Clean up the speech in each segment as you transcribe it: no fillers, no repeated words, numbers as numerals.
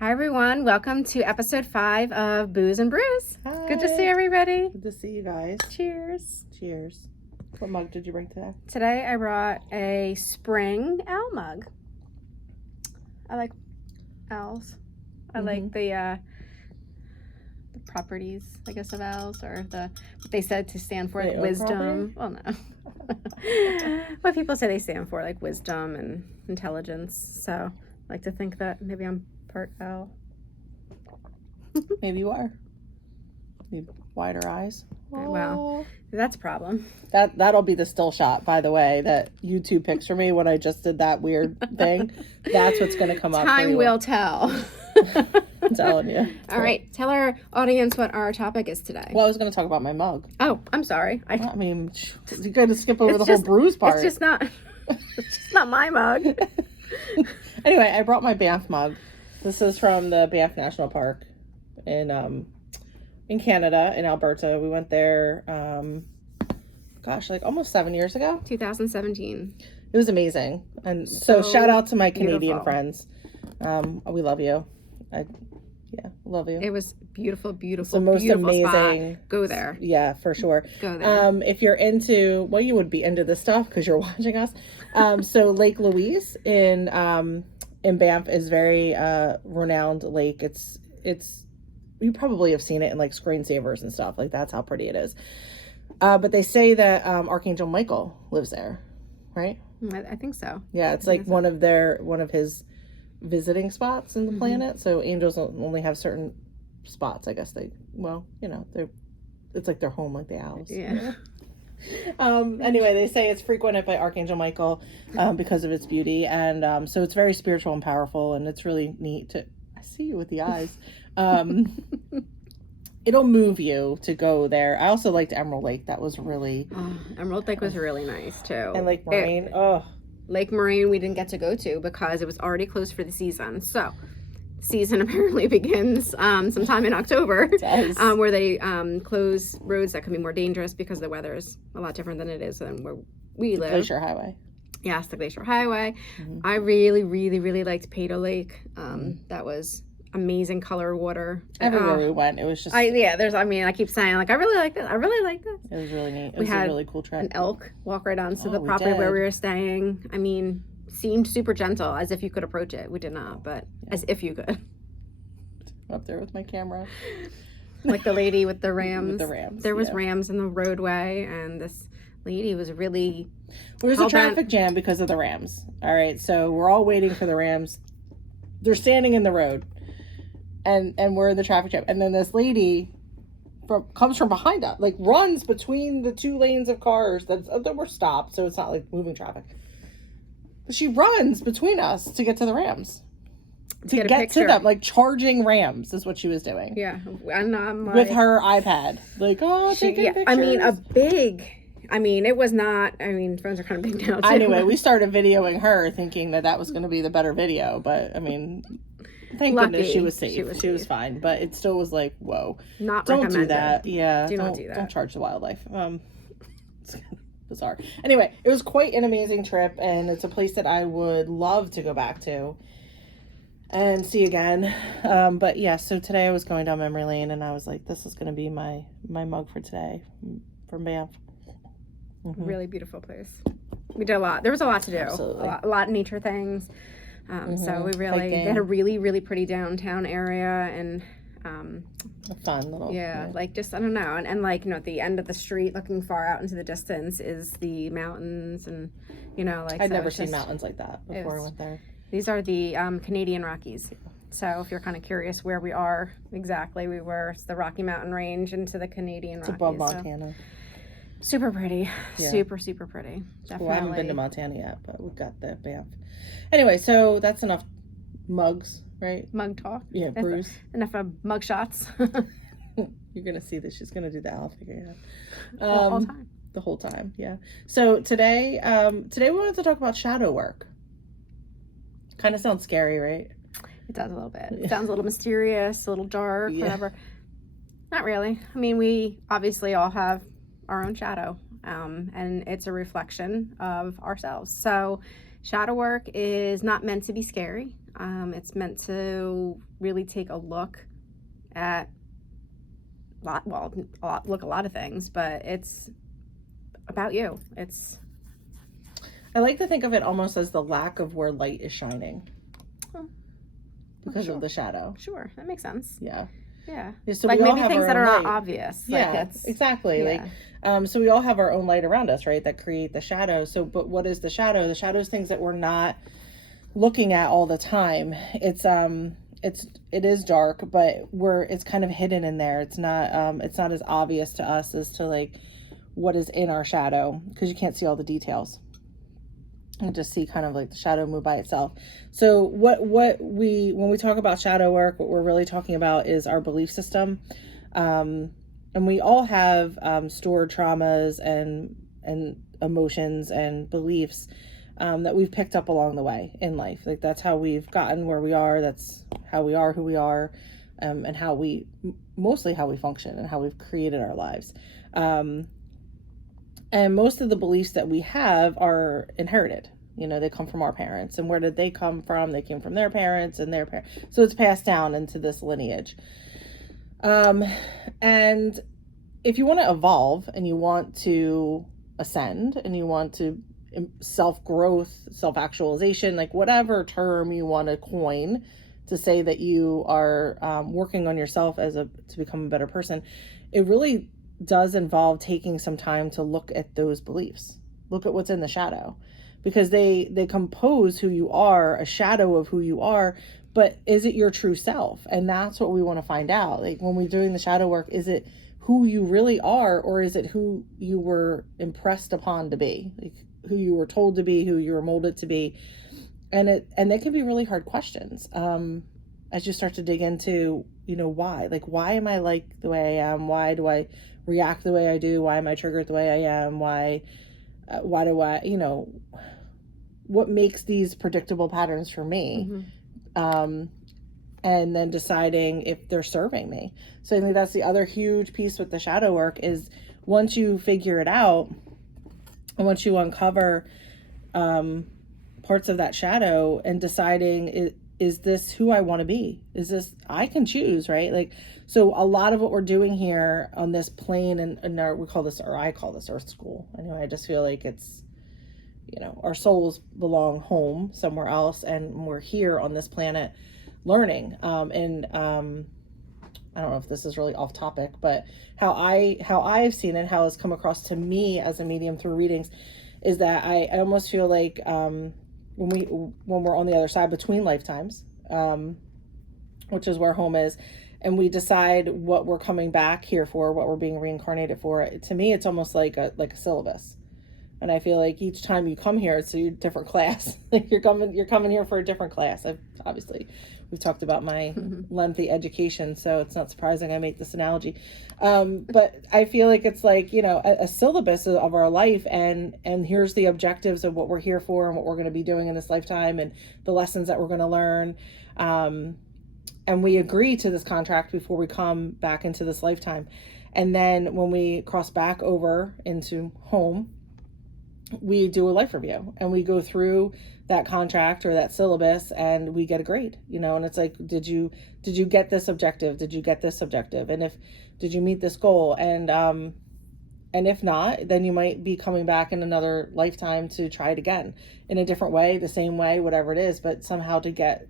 Hi everyone, welcome to episode 5 of Booze and Brews. Hi. Good to see everybody. Good to see you guys. Cheers. Cheers. What mug did you bring today? Today I brought a spring ale mug. I like ales. I like the properties, I guess, of ales, or what they said to stand for, like wisdom. Well, no. What people say they stand for, like wisdom and intelligence. So I like to think that maybe I'm part ale. Maybe you are. You have wider eyes. Well, that's a problem. That'll be the still shot, by the way, that YouTube picks for me when I just did that weird thing. That's what's going to come up. Time will tell. I'm telling you. All right. Tell our audience what our topic is today. Well, I was going to talk about my mug. Oh, I'm sorry. I mean, you're going to skip over the whole Brews part. It's just not my mug. Anyway, I brought my Banff mug. This is from the Banff National Park in Canada, in Alberta. We went there, like almost 7 years ago. 2017. It was amazing. And so shout out to my Canadian friends. We love you. Love you. It was beautiful, it's the most amazing spot. Go there. Yeah, for sure. Go there. If you're into, well, you would be into this stuff because you're watching us. So Lake Louise in Banff is very renowned lake. It's you probably have seen it in like screensavers and stuff. Like that's how pretty it is. But they say that Archangel Michael lives there, right? I think so. Yeah, it's like one of his visiting spots in the planet. So angels only have certain spots. I guess it's like their home, like the owls. Yeah. Anyway, they say it's frequented by Archangel Michael because of its beauty, and so it's very spiritual and powerful, and it's really neat to. I see you with the eyes. It'll move you to go there. I also liked Emerald Lake. That was really Emerald Lake was really nice too. And Lake Moraine. Lake Moraine we didn't get to go to because it was already closed for the season. So season apparently begins sometime in October. It does. Where they close roads that can be more dangerous because the weather is a lot different than it is than where we live. Glacier Highway. Yes, the Glacier Highway. I really, really, really liked Pado Lake. That was amazing colored water. Everywhere we went, it was just. I keep saying, like, I really like this. I really like this. It was really neat. It was a really cool trip. An elk walk right onto the property where we were staying. I mean, seemed super gentle, as if you could approach it. We did not, but as if you could. Up there with my camera. Like the lady with the rams. With the rams. There was rams in the roadway, and this lady was really. There was a traffic jam because of the rams. All right, so we're all waiting for the rams. They're standing in the road, and we're in the traffic jam. And then this lady comes from behind us, like runs between the two lanes of cars that were stopped, so it's not like moving traffic. But she runs between us to get to the rams. To get to them, like charging rams is what she was doing. Yeah, and I'm like, with her iPad, like taking pictures. I mean, it was not. I mean, phones are kind of big now too. Anyway, we started videoing her, thinking that was going to be the better video. But I mean, thank goodness she was safe. She was fine. But it still was like, whoa, don't do that. Yeah, don't do that. Don't charge the wildlife. It's kind of bizarre. Anyway, it was quite an amazing trip, and it's a place that I would love to go back to and see again. But yeah, so today I was going down memory lane, and I was like, this is going to be my mug for today from Banff. Really beautiful place. We did a lot. There was a lot to do. Absolutely. A lot of nature things. So we they had a really, really pretty downtown area, and a fun little like just I don't know, and like at the end of the street, looking far out into the distance, is the mountains, and I'd never seen mountains like that before I went there. These are the Canadian Rockies. So if you're kind of curious where we are exactly, it's the Rocky Mountain Range into the Canadian Rockies. It's above Montana. Super pretty. Yeah. Super pretty. Definitely. Well, I haven't been to Montana yet, but we've got the Banff. Anyway, so that's enough mugs, right? Mug talk. Yeah, Brews. Enough of mug shots. You're going to see that she's going to do that. I'll figure it out. All time. The whole time, yeah. So today we wanted to talk about shadow work. Kind of sounds scary, right? It does a little bit. It sounds a little mysterious, a little dark, whatever. Not really. I mean, we obviously all have our own shadow, and it's a reflection of ourselves. So Shadow work is not meant to be scary. It's meant to really take a look at a lot of things, but it's about you. I like to think of it almost as the lack of where light is shining because of the shadow. Sure, that makes sense. Yeah. Yeah. So like we all maybe have things our that own are light. not obvious. Yeah, exactly. Yeah. Like, so we all have our own light around us, right? That create the shadow. So, but what is the shadow? The shadow is things that we're not looking at all the time. It is dark, but it's kind of hidden in there. It's not as obvious to us as to like what is in our shadow, because you can't see all the details. You just see kind of like the shadow move by itself. So when we talk about shadow work, what we're really talking about is our belief system. And we all have stored traumas and emotions and beliefs that we've picked up along the way in life. Like that's how we've gotten where we are. That's how we are who we are, and mostly how we function and how we've created our lives. And most of the beliefs that we have are inherited. They come from our parents. And where did they come from? They came from their parents and their parents. So it's passed down into this lineage. And if you want to evolve and you want to ascend and you want to self-growth, self-actualization, like whatever term you want to coin to say that you are working on yourself to become a better person, it really does involve taking some time to look at those beliefs, look at what's in the shadow, because they compose who you are, a shadow of who you are. But is it your true self? And that's what we want to find out. Like when we're doing the shadow work, is it who you really are, or is it who you were impressed upon to be, like who you were told to be, who you were molded to be? And they can be really hard questions as you start to dig into, why? Like, why am I like the way I am? Why do I react the way I do? Why am I triggered the way I am? Why do I, what makes these predictable patterns for me? Mm-hmm. And then deciding if they're serving me. So I think that's the other huge piece with the shadow work is once you figure it out and once you uncover parts of that shadow and deciding, is this who I want to be? Is this, I can choose, right? Like, so a lot of what we're doing here on this plane and I call this Earth School. Anyway, I just feel like it's, our souls belong home somewhere else, and we're here on this planet learning. And I don't know if this is really off topic, but how I've seen it, how it's come across to me as a medium through readings, is that I almost feel like when we're on the other side between lifetimes, which is where home is, and we decide what we're coming back here for, what we're being reincarnated for. To me, it's almost like a syllabus. And I feel like each time you come here, it's a different class. Like you're coming here for a different class. We've talked about my lengthy education, so it's not surprising I make this analogy. But I feel like it's like, a syllabus of our life, and here's the objectives of what we're here for and what we're going to be doing in this lifetime and the lessons that we're going to learn. And we agree to this contract before we come back into this lifetime. And then when we cross back over into home, we do a life review and we go through that contract or that syllabus and we get a grade, and it's like, did you get this objective? Did you get this objective? And did you meet this goal? And if not, then you might be coming back in another lifetime to try it again in a different way, the same way, whatever it is, but somehow to get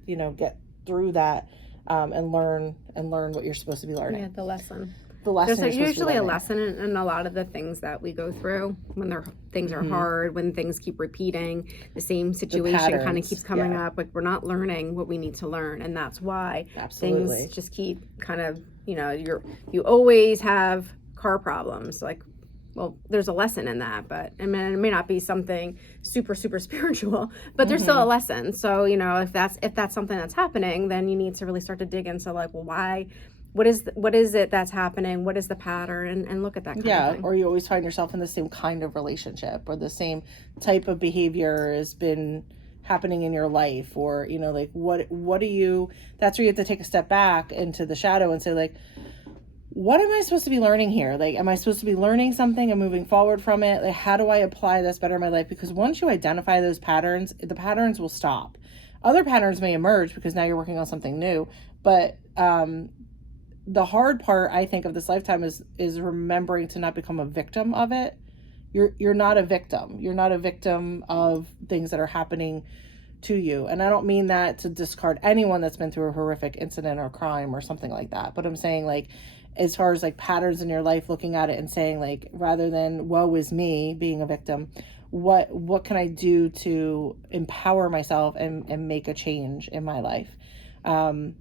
through that and learn what you're supposed to be learning. Yeah, the lesson. There's usually a lesson in a lot of the things that we go through when things are hard, when things keep repeating, the same situation kind of keeps coming up. Like we're not learning what we need to learn, and that's why things just keep kind of, you always have car problems. Like, well, there's a lesson in that, but I mean, it may not be something super, super spiritual, but there's still a lesson. So, if that's something that's happening, then you need to really start to dig into like, well, why? What is it that's happening? What is the pattern? And look at that kind of thing. Or you always find yourself in the same kind of relationship, or the same type of behavior has been happening in your life, or like what do you? That's where you have to take a step back into the shadow and say like, what am I supposed to be learning here? Like, am I supposed to be learning something and moving forward from it? Like, how do I apply this better in my life? Because once you identify those patterns, the patterns will stop. Other patterns may emerge because now you're working on something new. But the hard part, I think, of this lifetime is remembering to not become a victim of it. You're not a victim. You're not a victim of things that are happening to you. And I don't mean that to discard anyone that's been through a horrific incident or crime or something like that. But I'm saying, like, as far as like patterns in your life, looking at it and saying, like, rather than woe is me being a victim, what can I do to empower myself and make a change in my life? And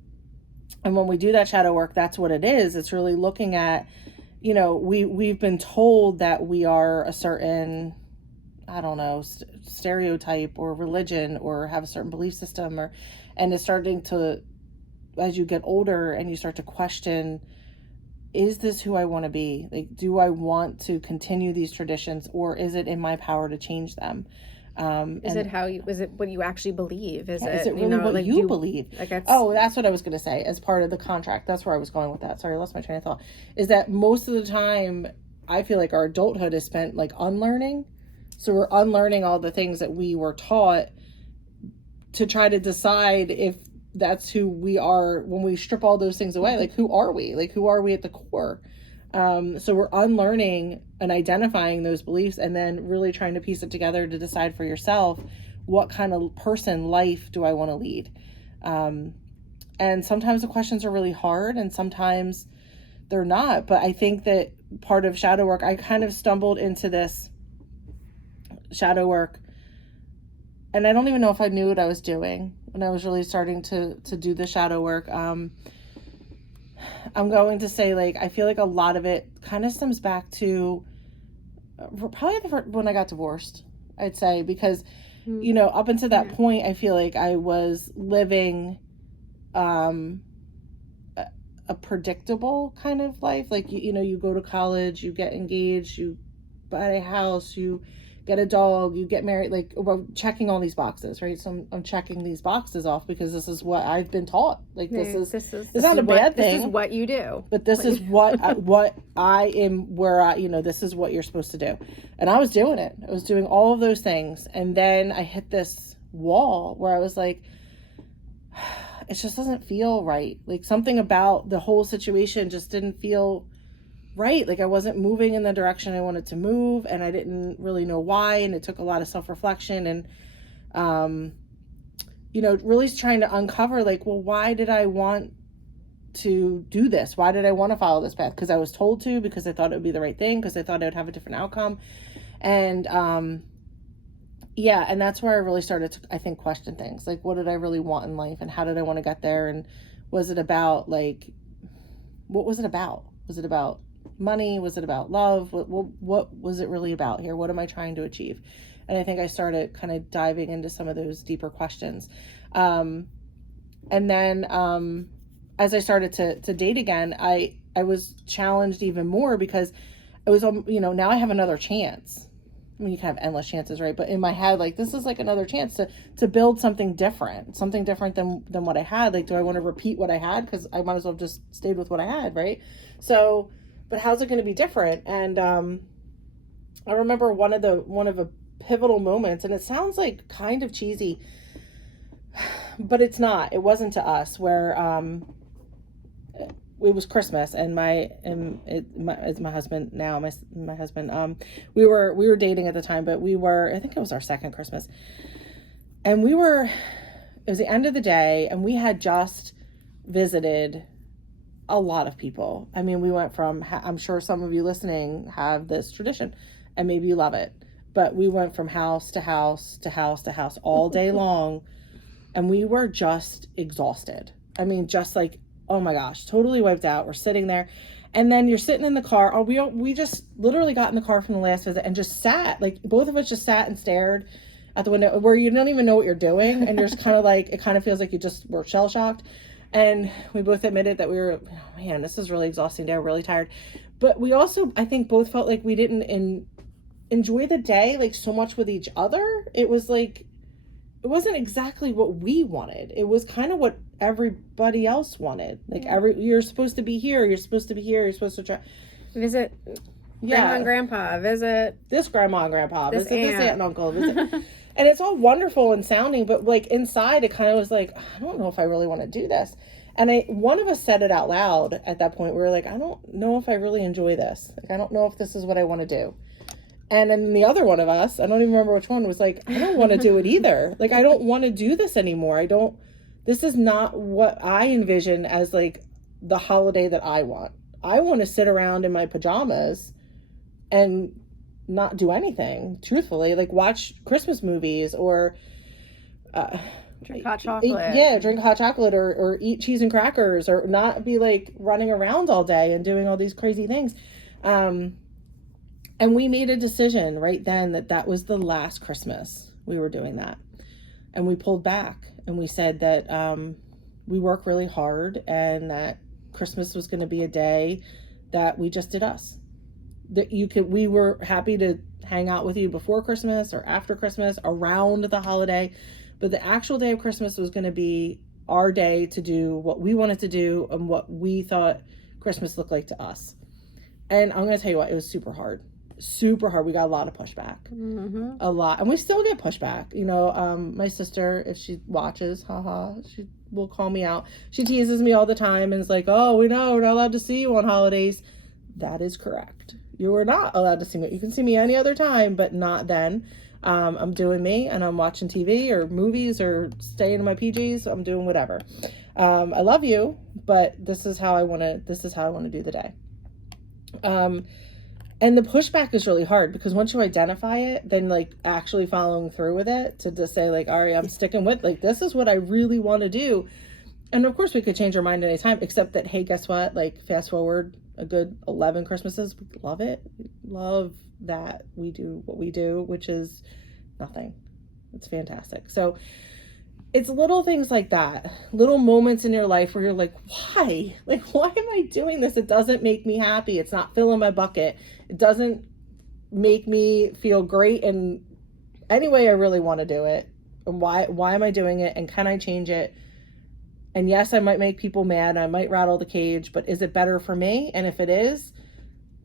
when we do that shadow work, that's what it is. It's really looking at, you know, we've been told that we are a certain, I don't know, stereotype or religion or have a certain belief system, and it's starting to, as you get older and you start to question, is this who I want to be? Like, do I want to continue these traditions, or is it in my power to change them? Is it what you actually believe? Is it really, you know, what like you believe? Like that's what I was going to say as part of the contract. That's where I was going with that. Sorry, I lost my train of thought. Is that most of the time I feel like our adulthood is spent like unlearning. So we're unlearning all the things that we were taught to try to decide if that's who we are. When we strip all those things away, like, who are we? Like, who are we at the core? So we're unlearning and identifying those beliefs, and then really trying to piece it together to decide for yourself, what kind of life do I want to lead? And sometimes the questions are really hard, and sometimes they're not. But I think that part of shadow work, I kind of stumbled into this shadow work, and I don't even know if I knew what I was doing when I was really starting to do the shadow work. I'm going to say, like, I feel like a lot of it kind of stems back to probably when I got divorced, I'd say, because, you know, up until that point, I feel like I was living a predictable kind of life. Like, you know, you go to college, you get engaged, you buy a house, you get a dog, you get married, like, we're checking all these boxes, right? So I'm checking these boxes off because this is what I've been taught. Like, it's not a bad thing. This is what you do. But this is what I am, where I, you know, this is what you're supposed to do. And I was doing it. I was doing all of those things. And then I hit this wall where I was like, it just doesn't feel right. Like, something about the whole situation just didn't feel right. Like, I wasn't moving in the direction I wanted to move, and I didn't really know why. And it took a lot of self-reflection and, you know, really trying to uncover, like, well, why did I want to do this? Why did I want to follow this path? Because I was told to, because I thought it would be the right thing, because I thought I would have a different outcome. And, yeah, and that's where I really started to, I think, question things. Like, what did I really want in life, and how did I want to get there? And was it about, like, what was it about? Was it about money? Was it about love? What was it really about here? What am I trying to achieve? And I think I started kind of diving into some of those deeper questions. And then as I started to date again, I was challenged even more, because it was, you know, now I have another chance. I mean, you can have endless chances, right? But in my head, like, this is like another chance to build something different than what I had. Like, do I want to repeat what I had? Because I might as well have just stayed with what I had, right? So, but how's it going to be different? And I remember one of the pivotal moments, and it sounds like kind of cheesy, but it's not. It wasn't to us, where it was Christmas, and my husband now, my husband, we were dating at the time, but I think it was our second Christmas, and it was the end of the day, and we had just visited a lot of people. I mean, we went from, I'm sure some of you listening have this tradition, and maybe you love it, but we went from house to house to house to house all day long, and we were just exhausted. I mean, just like, oh my gosh, totally wiped out. We're sitting there, and then you're sitting in the car. Oh, we just literally got in the car from the last visit and just sat, like, both of us just sat and stared at the window, where you don't even know what you're doing, and you're just kind of like, it kind of feels like you just were shell shocked. And we both admitted that we were, oh, man, this is really exhausting day. We're really tired. But we also, I think, both felt like we didn't enjoy the day, like, so much with each other. It was like, it wasn't exactly what we wanted. It was kind of what everybody else wanted. Like you're supposed to be here, you're supposed to be here, you're supposed to try visit grandma and grandpa, visit this grandma and grandpa, this visit aunt. this aunt and uncle, visit. And it's all wonderful and sounding, but like inside it kind of was like, I don't know if I really want to do this. And one of us said it out loud at that point. We were like, I don't know if I really enjoy this. Like, I don't know if this is what I want to do. And then the other one of us, I don't even remember which one, was like, I don't want to do it either. Like, I don't want to do this anymore. This is not what I envision as like the holiday that I want. I want to sit around in my pajamas and not do anything, truthfully. Like, watch Christmas movies or drink hot chocolate. Drink hot chocolate or eat cheese and crackers, or not be like running around all day and doing all these crazy things. And we made a decision right then that was the last Christmas we were doing that. And we pulled back and we said that we work really hard and that Christmas was going to be a day that we just did us. That we were happy to hang out with you before Christmas or after Christmas, around the holiday. But the actual day of Christmas was going to be our day to do what we wanted to do and what we thought Christmas looked like to us. And I'm going to tell you what, it was super hard. Super hard. We got a lot of pushback. Mm-hmm. A lot. And we still get pushback. You know, my sister, if she watches, she will call me out. She teases me all the time and is like, oh, we know we're not allowed to see you on holidays. That is correct. You are not allowed to see me. You can see me any other time, but not then. I'm doing me and I'm watching TV or movies or staying in my PJs. So I'm doing whatever. I love you, but this is how I want to do the day. And the pushback is really hard because once you identify it, then like actually following through with it to just say like, all right, I'm sticking with, like, this is what I really want to do. And of course we could change our mind anytime, except that, hey, guess what? Like, fast forward a good 11 Christmases. We love it. We love that we do what we do, which is nothing. It's fantastic. So it's little things like that, little moments in your life where you're like, why? Like, why am I doing this? It doesn't make me happy. It's not filling my bucket. It doesn't make me feel great in any way I really want to do it. And why am I doing it? And can I change it? And yes, I might make people mad. I might rattle the cage, but is it better for me? And if it is,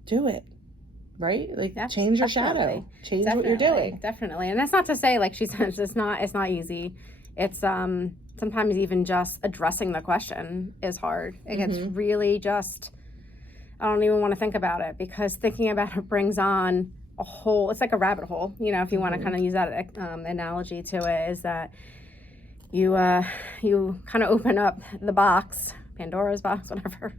do it. Right? Like, change your shadow. Change what you're doing. Definitely. And that's not to say, like she says, it's not easy. It's sometimes even just addressing the question is hard. It gets really just, I don't even want to think about it, because thinking about it brings on a whole, it's like a rabbit hole, you know, if you want to kind of use that analogy to it, is that you kind of open up the box, Pandora's box,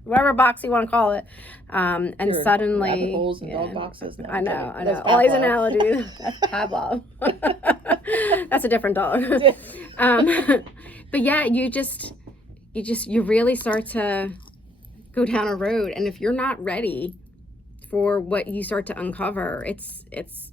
whatever box you want to call it, and suddenly rabbit holes and dog boxes. No, I know. All these analogies. That's Pavlov. That's a different dog. But yeah, you really start to go down a road, and if you're not ready for what you start to uncover, it's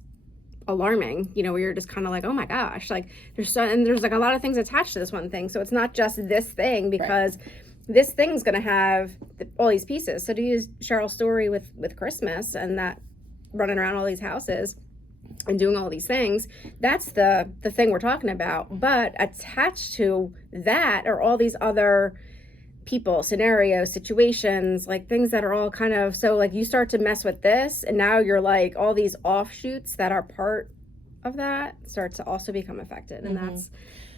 alarming, you know, where you're just kind of like, oh my gosh, like there's like a lot of things attached to this one thing. So it's not just this thing, because this thing's going to have all these pieces. So to use Cheryl's story with Christmas and that running around all these houses and doing all these things, that's the thing we're talking about. But attached to that are all these other people, scenarios, situations, like things that are all kind of, so like you start to mess with this, and now you're like, all these offshoots that are part of that start to also become affected. And that's,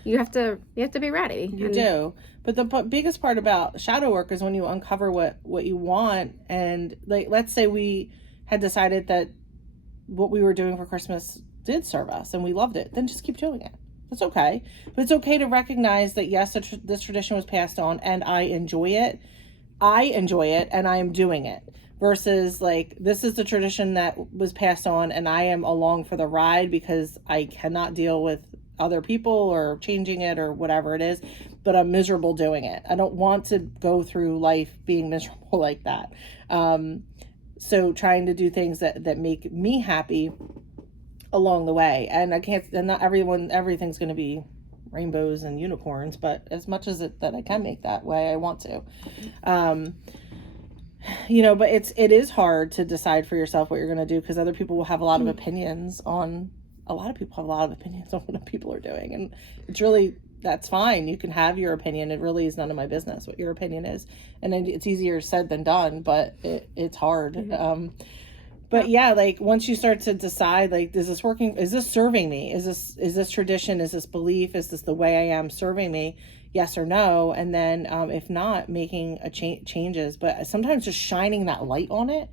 you have to be ready. You do. But the biggest part about shadow work is when you uncover what you want. And like, let's say we had decided that what we were doing for Christmas did serve us and we loved it, then just keep doing it. That's okay. But it's okay to recognize that, yes, this tradition was passed on and I enjoy it. I enjoy it and I am doing it. Versus like, this is the tradition that was passed on and I am along for the ride because I cannot deal with other people or changing it or whatever it is, but I'm miserable doing it. I don't want to go through life being miserable like that. So trying to do things that make me happy along the way. And not everything's going to be rainbows and unicorns, but as much as that I can make that way, I want to. You know, but it is hard to decide for yourself what you're going to do, because other people will have a lot of opinions on a lot of people have a lot of opinions on what people are doing, and it's really, that's fine. You can have your opinion. It really is none of my business what your opinion is, and it's easier said than done, but it's hard. Mm-hmm. But yeah, like once you start to decide, like, is this working? Is this serving me? Is this tradition? Is this belief? Is this the way I am serving me? Yes or no? And then if not, making a changes. But sometimes just shining that light on it,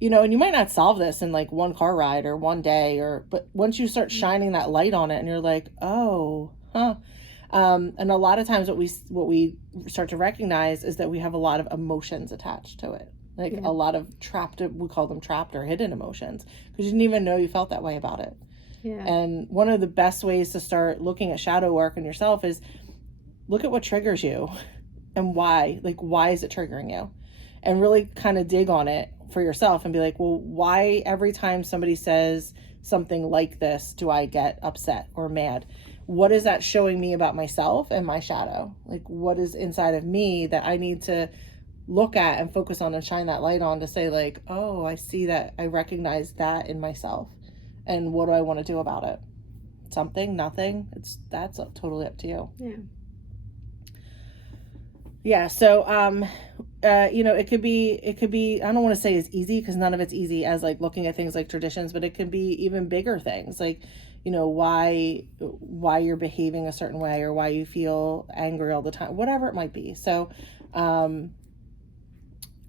you know, and you might not solve this in like one car ride or one day, but once you start shining that light on it, and you're like, oh, huh. And a lot of times what we start to recognize is that we have a lot of emotions attached to it. Like a lot of we call them trapped or hidden emotions, because you didn't even know you felt that way about it. Yeah. And one of the best ways to start looking at shadow work in yourself is look at what triggers you and why. Like, why is it triggering you? And really kind of dig on it for yourself and be like, well, why every time somebody says something like this do I get upset or mad? What is that showing me about myself and my shadow? Like, what is inside of me that I need to look at and focus on and shine that light on to say, like, oh, I see that, I recognize that in myself, and what do I want to do about it? Something, nothing, that's totally up to you. Yeah. So you know, it could be I don't want to say it's easy, because none of it's easy, as like looking at things like traditions, but it can be even bigger things, like, you know, why you're behaving a certain way, or why you feel angry all the time, whatever it might be. So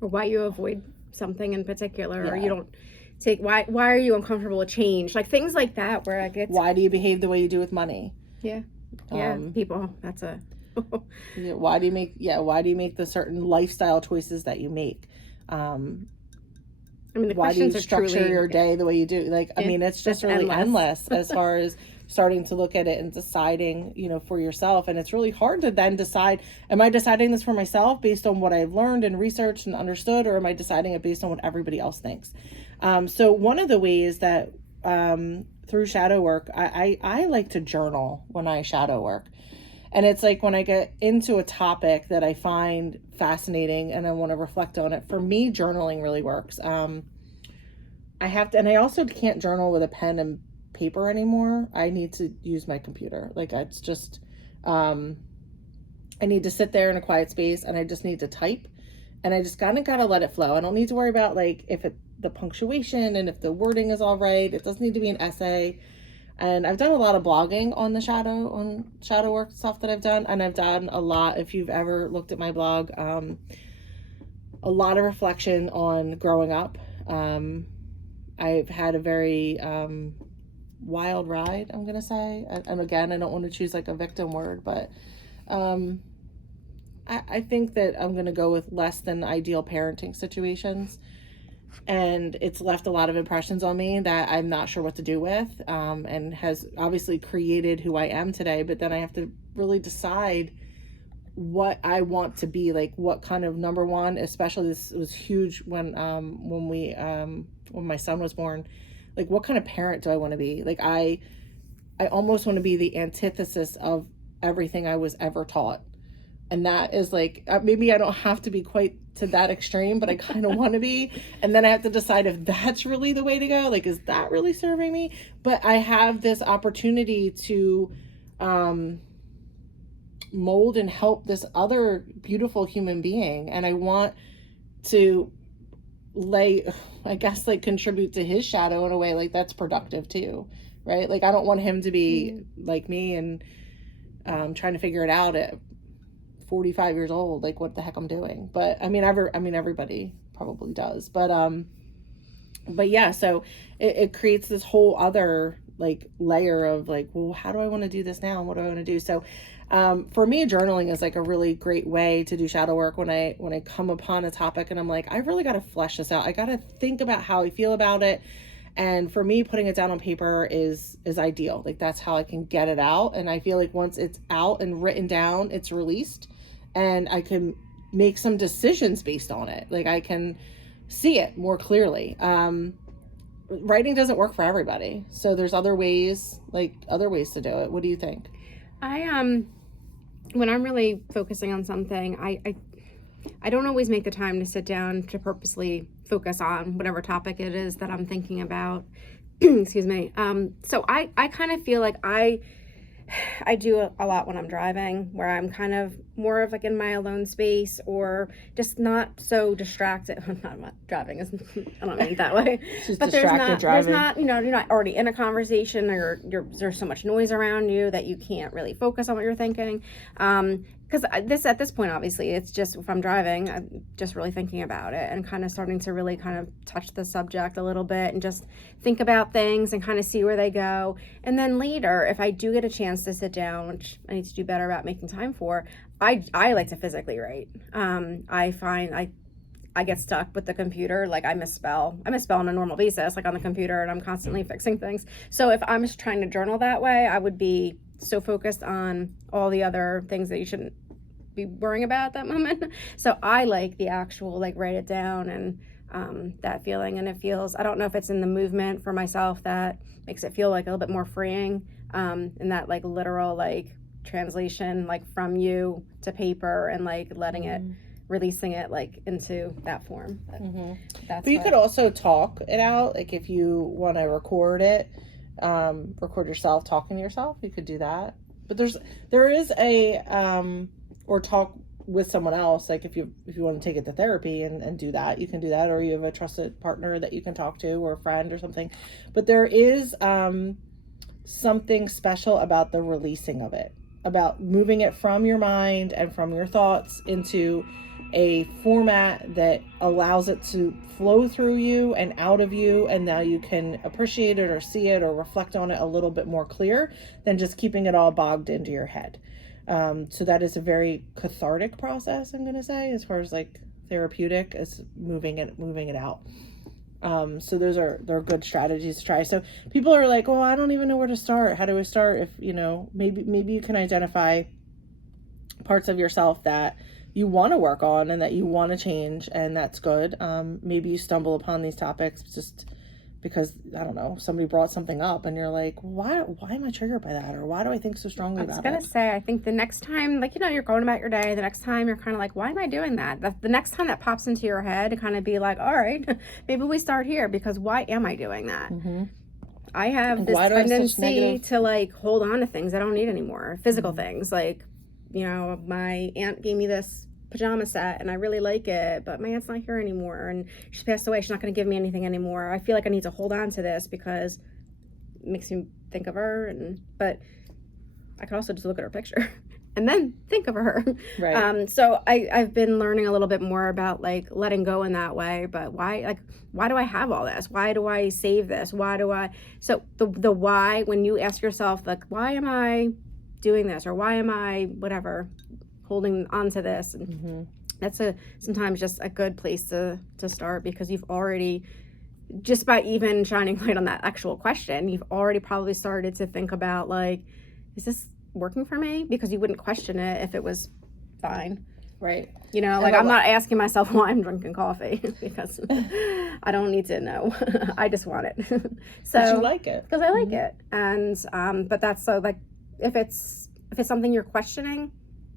or why you avoid something in particular, or you don't take, why are you uncomfortable with change, like things like that, where I get why do you behave the way you do with money? People, that's a why do you make the certain lifestyle choices that you make? I mean, the why do you structure your day the way you do? Like, I mean, it's just really endless as far as starting to look at it and deciding, you know, for yourself. And it's really hard to then decide, am I deciding this for myself based on what I've learned and researched and understood, or am I deciding it based on what everybody else thinks? So one of the ways that through shadow work, I like to journal when I shadow work. And it's like when I get into a topic that I find fascinating and I want to reflect on it, for me, journaling really works. I have to, and I also can't journal with a pen and paper anymore. I need to use my computer. Like, it's just, I need to sit there in a quiet space, and I just need to type, and I just kind of got to let it flow. I don't need to worry about like the punctuation and if the wording is all right. It doesn't need to be an essay. And I've done a lot of blogging on shadow work stuff that I've done. And I've done a lot, if you've ever looked at my blog, a lot of reflection on growing up. I've had a very wild ride, I'm going to say. And again, I don't want to choose like a victim word, but I think that I'm going to go with less than ideal parenting situations. And it's left a lot of impressions on me that I'm not sure what to do with, and has obviously created who I am today. But then I have to really decide what I want to be, like what kind of, number one, especially this was huge when my son was born, like what kind of parent do I want to be? Like I almost want to be the antithesis of everything I was ever taught. And that is like, maybe I don't have to be quite to that extreme, but I kind of want to be. And then I have to decide if that's really the way to go. Like, is that really serving me? But I have this opportunity to mold and help this other beautiful human being. And I want to contribute to his shadow in a way like that's productive too, right? Like, I don't want him to be like me and trying to figure it out at 45 years old, like what the heck I'm doing. But I mean everybody probably does, but yeah, so it creates this whole other like layer of like, well, how do I want to do this now, and what do I want to do? So for me, journaling is like a really great way to do shadow work when I come upon a topic and I'm like, I really got to flesh this out. I got to think about how I feel about it. And for me, putting it down on paper is ideal. Like, that's how I can get it out. And I feel like once it's out and written down, it's released, and I can make some decisions based on it. Like, I can see it more clearly. Writing doesn't work for everybody. So there's other ways to do it. What do you think? When I'm really focusing on something, I don't always make the time to sit down to purposely focus on whatever topic it is that I'm thinking about. excuse me. So I kind of feel like I do a lot when I'm driving, where I'm kind of more of like in my alone space, or just not so distracted. Not driving is I don't mean it that way. She's But distracted driving. there's not, you're not already in a conversation, or there's so much noise around you that you can't really focus on what you're thinking. Because at this point, obviously, it's just, if I'm driving, I'm just really thinking about it and kind of starting to really kind of touch the subject a little bit and just think about things and kind of see where they go. And then later, if I do get a chance to sit down, which I need to do better about making time for, I like to physically write. I find I get stuck with the computer. Like I misspell on a normal basis, like on the computer, and I'm constantly fixing things. So if I'm just trying to journal that way, I would be so focused on all the other things that you shouldn't be worrying about at that moment. So I like the actual, like, write it down, and that feeling. And it feels, I don't know if it's in the movement for myself that makes it feel like a little bit more freeing, in that like literal like translation, like from you to paper, and like letting it, releasing it like into that form. But you could also talk it out, like if you want to record it, record yourself talking to yourself, you could do that. But there is a or talk with someone else, like if you want to take it to therapy and do that, you can do that, or you have a trusted partner that you can talk to, or a friend or something. But there is something special about the releasing of it, about moving it from your mind and from your thoughts into a format that allows it to flow through you and out of you, and now you can appreciate it or see it or reflect on it a little bit more clear than just keeping it all bogged into your head. So that is a very cathartic process, I'm going to say, as far as like therapeutic, as moving it out. So they're good strategies to try. So people are like, well, I don't even know where to start. How do I start? If, maybe you can identify parts of yourself that you want to work on and that you want to change, and that's good. Maybe you stumble upon these topics just because, I don't know, somebody brought something up and you're like, why am I triggered by that? Or why do I think so strongly about it? I was going to say, I think the next time, like, you're going about your day, the next time you're kind of like, why am I doing that? The next time that pops into your head, kind of be like, all right, maybe we start here, because why am I doing that? I have this tendency to like hold on to things I don't need anymore. Physical things, like, my aunt gave me this pajama set and I really like it, but my aunt's not here anymore and she passed away. She's not going to give me anything anymore. I feel like I need to hold on to this because it makes me think of her. But I could also just look at her picture and then think of her. Right. So I've been learning a little bit more about like letting go in that way. But why do I have all this? Why do I save this? So the why, when you ask yourself, like, why am I doing this, or why am I whatever holding on to this, and that's sometimes just a good place to start, because you've already, just by even shining light on that actual question, you've already probably started to think about, like, is this working for me? Because you wouldn't question it if it was fine. Right. Like, I'm not asking myself why I'm drinking coffee because I don't need to know. I just want it. So, but you like it. Because I like it. And but that's, so, like, if it's something you're questioning,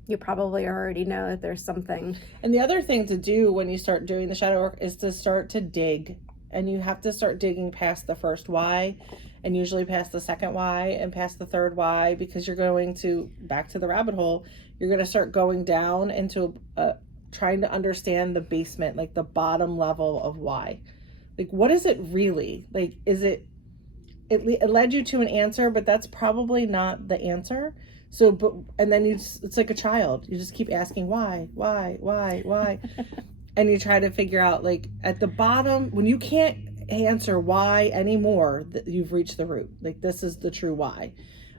you probably already know that there's something. And the other thing to do when you start doing the shadow work is to start to dig. And you have to start digging past the first why, and usually past the second why, and past the third why, because you're going to, back to the rabbit hole, you're going to start going down into trying to understand the basement, like the bottom level of why. Like, what is it really? Like, is it led you to an answer, but that's probably not the answer. So, and then it's like a child. You just keep asking why, and you try to figure out, like, at the bottom, when you can't answer why anymore, you've reached the root. Like, this is the true why.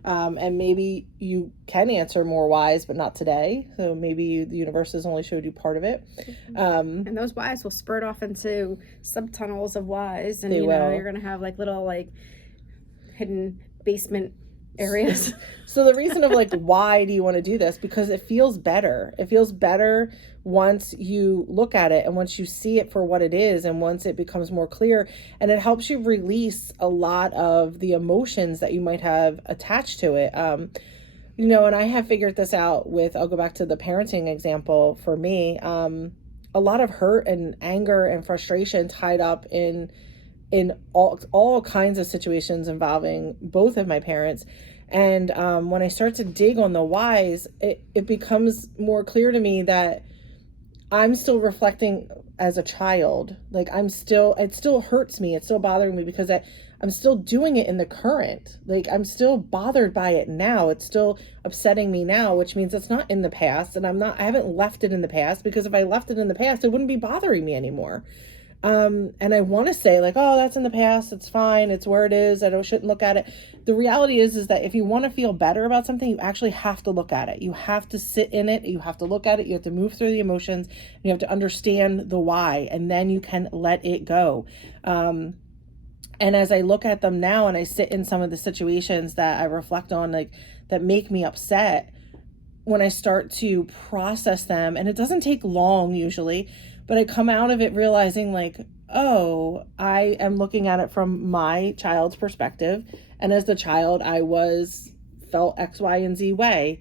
And maybe you can answer more whys, but not today. So maybe the universe has only showed you part of it. And those whys will spurt off into subtunnels of whys, and you're going to have like little like hidden basement areas. So the reason of like, why do you want to do this? Because it feels better. It feels better once you look at it and once you see it for what it is, and once it becomes more clear, and it helps you release a lot of the emotions that you might have attached to it. And I have figured this out with, I'll go back to the parenting example for me. A lot of hurt and anger and frustration tied up in in all kinds of situations involving both of my parents. And when I start to dig on the whys, it becomes more clear to me that I'm still reflecting as a child. Like it still hurts me. It's still bothering me because I'm still doing it in the current. Like I'm still bothered by it now. It's still upsetting me now, which means it's not in the past. And I haven't left it in the past, because if I left it in the past, it wouldn't be bothering me anymore. And I want to say like, oh, that's in the past. It's fine. It's where it is. Shouldn't look at it. The reality is that if you want to feel better about something, you actually have to look at it. You have to sit in it. You have to look at it. You have to move through the emotions. You have to understand the why, and then you can let it go. And as I look at them now and I sit in some of the situations that I reflect on, like that make me upset, when I start to process them, and it doesn't take long usually, but I come out of it realizing like, oh, I am looking at it from my child's perspective. And as the child, I felt X, Y, and Z way.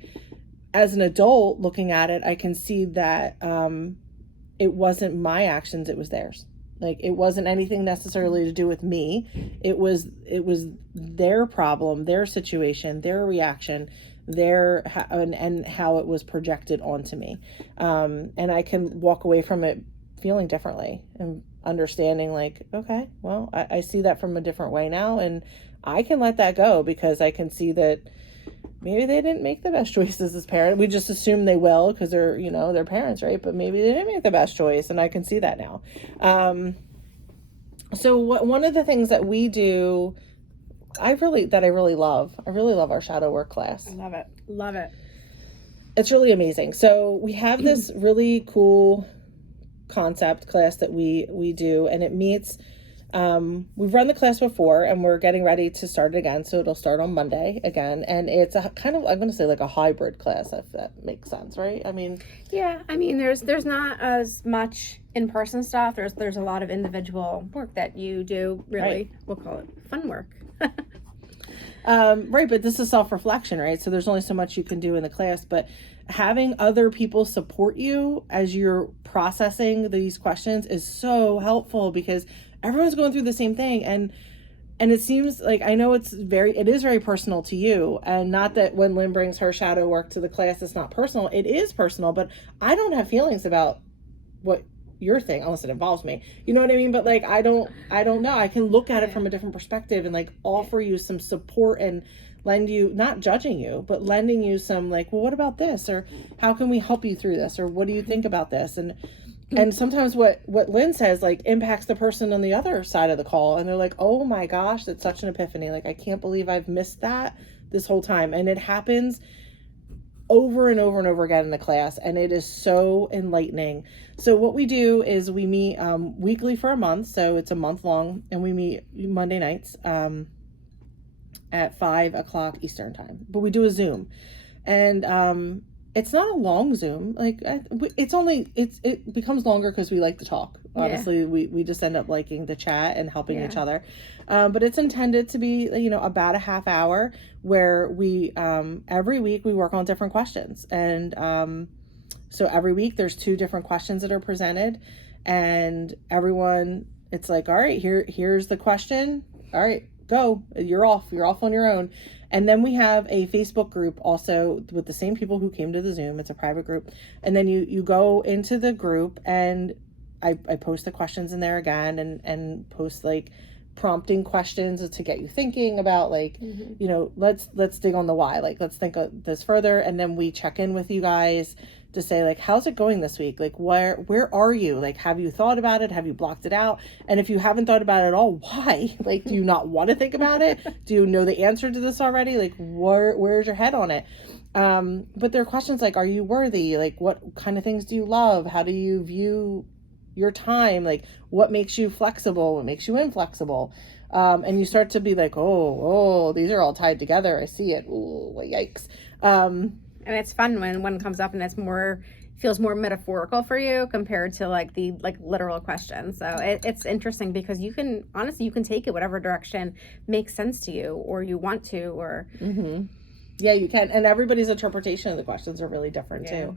As an adult looking at it, I can see that it wasn't my actions, it was theirs. Like it wasn't anything necessarily to do with me. It was their problem, their situation, their reaction, and how it was projected onto me. And I can walk away from it feeling differently and understanding like, okay, well, I see that from a different way now, and I can let that go, because I can see that maybe they didn't make the best choices as parents. We just assume they will because they're parents, right? But maybe they didn't make the best choice, and I can see that now. So one of the things that we do, I really love our shadow work class. I love it. It's really amazing. So we have this really cool concept class that we do, and it meets, we've run the class before and we're getting ready to start it again, so it'll start on Monday again, and it's a kind of, I'm going to say like a hybrid class, if that makes sense, right? I mean, yeah, I mean there's not as much in-person stuff. There's a lot of individual work that you do, really, right. We'll call it fun work. Right, but this is self-reflection, right? So there's only so much you can do in the class, but having other people support you as you're processing these questions is so helpful, because everyone's going through the same thing, and it seems like, I know it is very personal to you, and not that when Lynn brings her shadow work to the class it's not personal. It is personal, but I don't have feelings about what your thing unless it involves me, you know what I mean? But like I don't know, I can look at it from a different perspective and like offer you some support and lend you, not judging you, but lending you some like, well, what about this, or how can we help you through this, or what do you think about this? And sometimes what Lynn says like impacts the person on the other side of the call, and they're like, oh my gosh, that's such an epiphany, like I can't believe I've missed that this whole time. And it happens over and over and over again in the class, and it is so enlightening. So what we do is we meet weekly for a month, so it's a month long, and we meet Monday nights at 5:00 Eastern time, but we do a Zoom, and it's not a long Zoom. Like it becomes longer because we like to talk. Honestly, yeah. we just end up liking the chat and helping each other. But it's intended to be, about a half hour where we, every week we work on different questions. And so every week there's 2 different questions that are presented, and everyone, it's like, all right, here's the question. All right, go. You're off on your own. And then we have a Facebook group also with the same people who came to the Zoom. It's a private group. And then you go into the group, and I post the questions in there again, and post like prompting questions to get you thinking about like, let's dig on the why, like let's think of this further. And then we check in with you guys to say like, how's it going this week? Like where are you? Like, have you thought about it? Have you blocked it out? And if you haven't thought about it at all, why? Like, do you not want to think about it? Do you know the answer to this already? Like, where's your head on it? But there are questions like, are you worthy? Like, what kind of things do you love? How do you view your time? Like, what makes you flexible? What makes you inflexible? And you start to be like, oh, these are all tied together. I see it. Ooh, yikes. And it's fun when one comes up and it's feels more metaphorical for you compared to like the literal question. So it's interesting because you can take it whatever direction makes sense to you, or you want to, or Yeah, you can. And everybody's interpretation of the questions are really different too.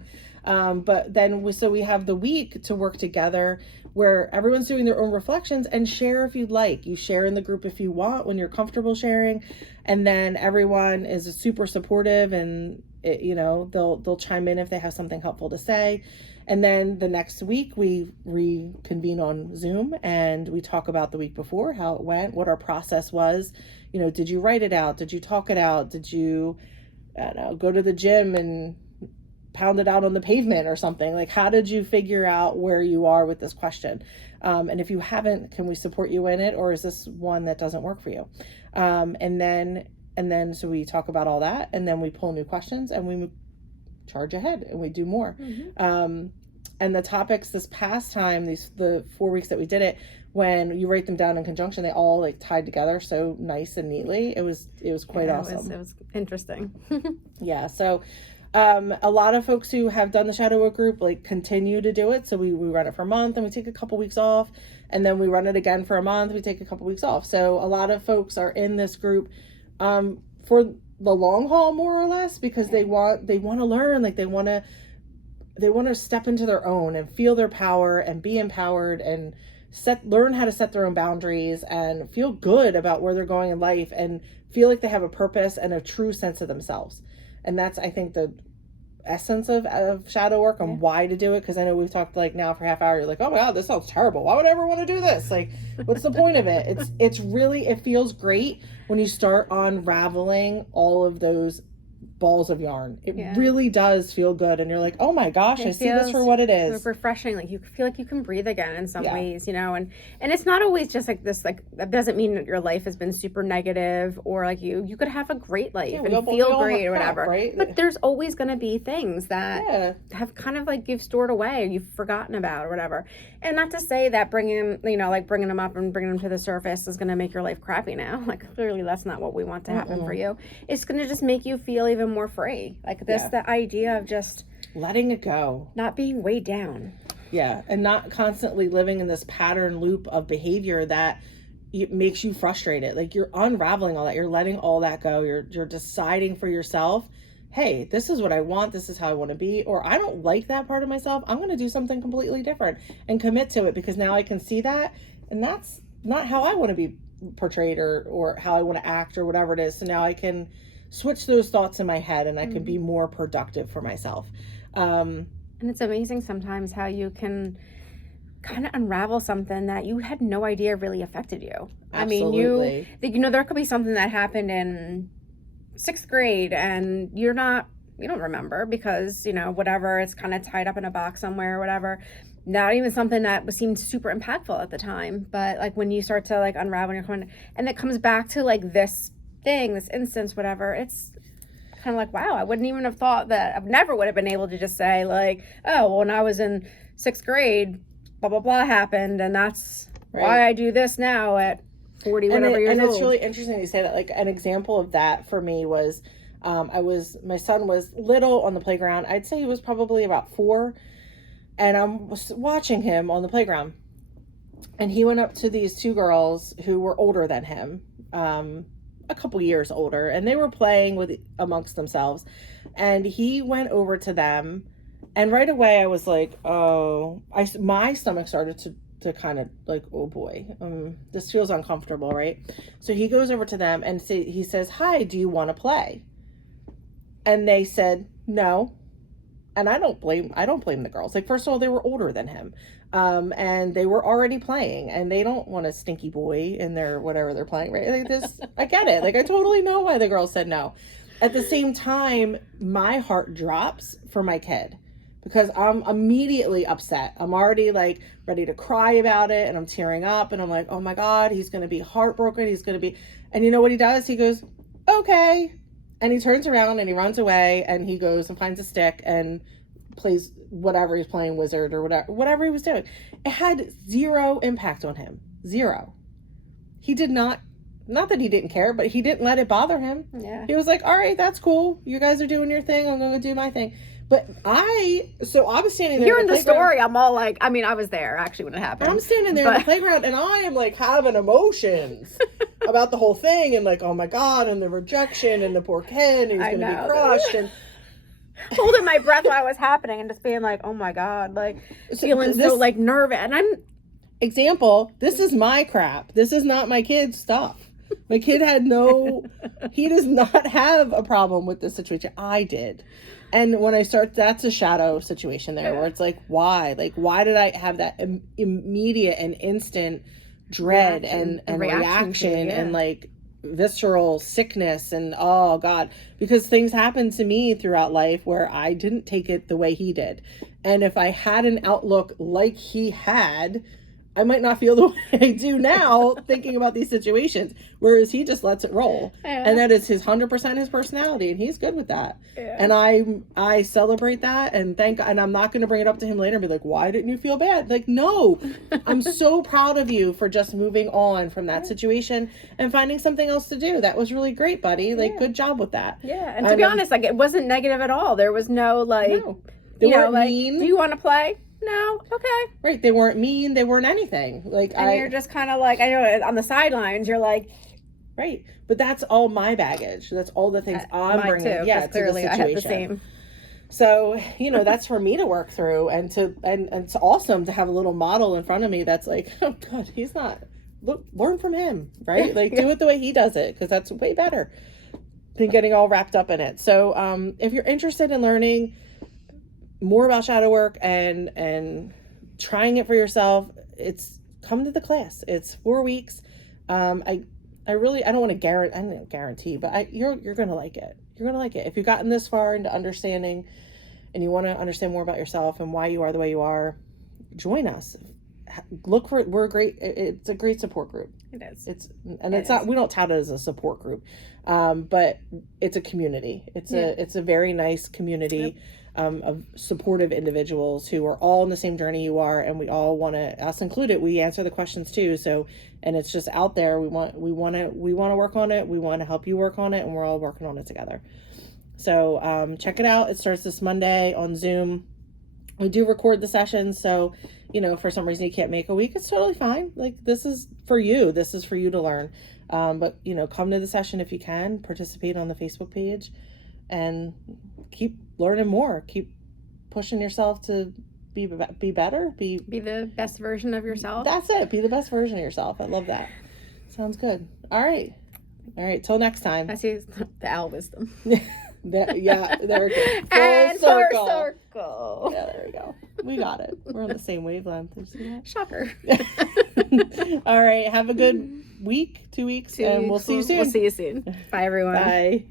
But then we have the week to work together where everyone's doing their own reflections, and share if you'd like. You share in the group if you want, when you're comfortable sharing. And then everyone is super supportive, and they'll chime in if they have something helpful to say. And then the next week we reconvene on Zoom and we talk about the week before, how it went, what our process was. Did you write it out? Did you talk it out? Did you, go to the gym and pound it out on the pavement or something? Like, how did you figure out where you are with this question? And if you haven't, can we support you in it? Or is this one that doesn't work for you? And then so we talk about all that, and then we pull new questions and we charge ahead and we do more. And the topics this past time, the 4 weeks that we did it, when you write them down in conjunction, they all like tied together so nice and neatly. It was quite awesome. It was interesting. Yeah. So a lot of folks who have done the shadow work group like continue to do it. So we run it for a month and we take a couple weeks off, and then we run it again for a month. We take a couple weeks off. So a lot of folks are in this group for the long haul, more or less, because they want to learn. Like they want to step into their own and feel their power and be empowered and learn how to set their own boundaries and feel good about where they're going in life and feel like they have a purpose and a true sense of themselves. And that's, I think, the essence of shadow work and why to do it. Because I know we've talked like now for half hour, you're like, oh my God, this sounds terrible. Why would I ever want to do this? Like, what's the point of it? It's really, it feels great when you start unraveling all of those balls of yarn. It really does feel good, and you're like, oh my gosh, I see this for what it is. Refreshing. Like you feel like you can breathe again in some ways, and it's not always just like this. Like that doesn't mean that your life has been super negative, or like you could have a great life and feel great or whatever. Right? But there's always going to be things that have kind of like you've stored away or you've forgotten about or whatever. And not to say that bringing them up and bringing them to the surface is going to make your life crappy now. Like clearly that's not what we want to happen for you. It's going to just make you feel even more free. Like the idea of just letting it go, not being weighed down. Yeah, and not constantly living in this pattern loop of behavior that makes you frustrated. Like you're unraveling all that. You're letting all that go. You're deciding for yourself, hey, this is what I want. This is how I want to be. Or I don't like that part of myself. I'm going to do something completely different and commit to it, because now I can see that. And that's not how I want to be portrayed or how I want to act or whatever it is. So now I can switch those thoughts in my head and I can be more productive for myself. And it's amazing sometimes how you can kind of unravel something that you had no idea really affected you. Absolutely. I mean, there could be something that happened in 6th grade and you don't remember because, whatever, it's kind of tied up in a box somewhere or whatever. Not even something that seemed super impactful at the time. But like when you start to like unravel and it comes back to like this instance, whatever, it's kind of like, wow, I wouldn't even have thought that. I never would have been able to just say like, oh, well, when I was in 6th grade, blah, blah, blah happened. And that's why I do this now at 40, whatever years old. And it's really interesting you say that. Like an example of that for me was, my son was little on the playground. I'd say he was probably about 4. And I was watching him on the playground. And he went up to these 2 girls who were older than him. A couple years older, and they were playing amongst themselves, and he went over to them, and right away I was like, oh, my stomach started to kind of like, oh boy, this feels uncomfortable, right? So he goes over to them and he says, hi, do you want to play? And they said no. And I don't blame the girls. Like, first of all, they were older than him. And they were already playing, and they don't want a stinky boy in their whatever they're playing, right? Like I get it. Like, I totally know why the girls said no. At the same time, my heart drops for my kid because I'm immediately upset. I'm already like ready to cry about it, and I'm tearing up, and I'm like, oh my God, he's going to be heartbroken. And you know what he does? He goes, okay. And he turns around and he runs away, and he goes and finds a stick and plays whatever he's playing, Wizard or whatever he was doing. It had 0 impact on him. 0. He did not that he didn't care, but he didn't let it bother him. Yeah. He was like, all right, that's cool. You guys are doing your thing. I'm going to do my thing. But I was standing there. Hearing the story, I'm all like, I mean, I was there actually when it happened. I'm standing there in the playground, and I am like having emotions about the whole thing, and like, oh my God, and the rejection, and the poor kid, and he's going to be crushed, holding my breath while it was happening and just being like, oh my God, like feeling so like nervous. And I'm example, this is my crap. This is not my kid's stuff. My kid he does not have a problem with this situation. I did. And when I start, that's a shadow situation there where it's like, why? Like, why did I have that immediate and instant dread and reaction and like visceral sickness and oh God, because things happened to me throughout life where I didn't take it the way he did. And if I had an outlook like he had, I might not feel the way I do now thinking about these situations, whereas he just lets it roll. Yeah. And that is 100% his personality, and he's good with that. Yeah. And I celebrate that and and I'm not going to bring it up to him later and be like, why didn't you feel bad? Like, no, I'm so proud of you for just moving on from that situation and finding something else to do. That was really great, buddy. Like, good job with that. Yeah. And to be honest, like, it wasn't negative at all. There was no like, they weren't mean. Do you want to play? No, okay. Right, they weren't mean, they weren't anything. Like, and you're just kind of like, I know on the sidelines, you're like, right. But that's all my baggage. That's all the things I'm bringing. Too, yeah, clearly to the situation. I have the same. So, that's for me to work through, and it's awesome to have a little model in front of me that's like, oh God, he's not. Look, learn from him, right? Like, do it the way he does it, because that's way better than getting all wrapped up in it. So, if you're interested in learning more about shadow work and trying it for yourself, come to the class. It's 4 weeks. I don't want to guarantee, but you're going to like it. You're going to like it. If you've gotten this far into understanding and you want to understand more about yourself and why you are the way you are, join us. It's a great support group. It is. It's not, we don't tout it as a support group. But it's a community. It's a very nice community. Yep. Of supportive individuals who are all in the same journey you are, and we all want to, us included, we answer the questions too. So, and it's just out there. We want to work on it. We want to help you work on it, and we're all working on it together. So, check it out. It starts this Monday on Zoom. We do record the sessions, so for some reason you can't make a week, it's totally fine. Like, this is for you. This is for you to learn. But come to the session if you can. Participate on the Facebook page, and keep learning more. Keep pushing yourself to be better. Be the best version of yourself. That's it. Be the best version of yourself. I love that. Sounds good. All right. Till next time. I see the owl wisdom. There we go. And circle. Yeah, there we go. We got it. We're on the same wavelength. Shocker. All right. Have a good week, 2 weeks, and we'll see you soon. We'll see you soon. Bye, everyone. Bye.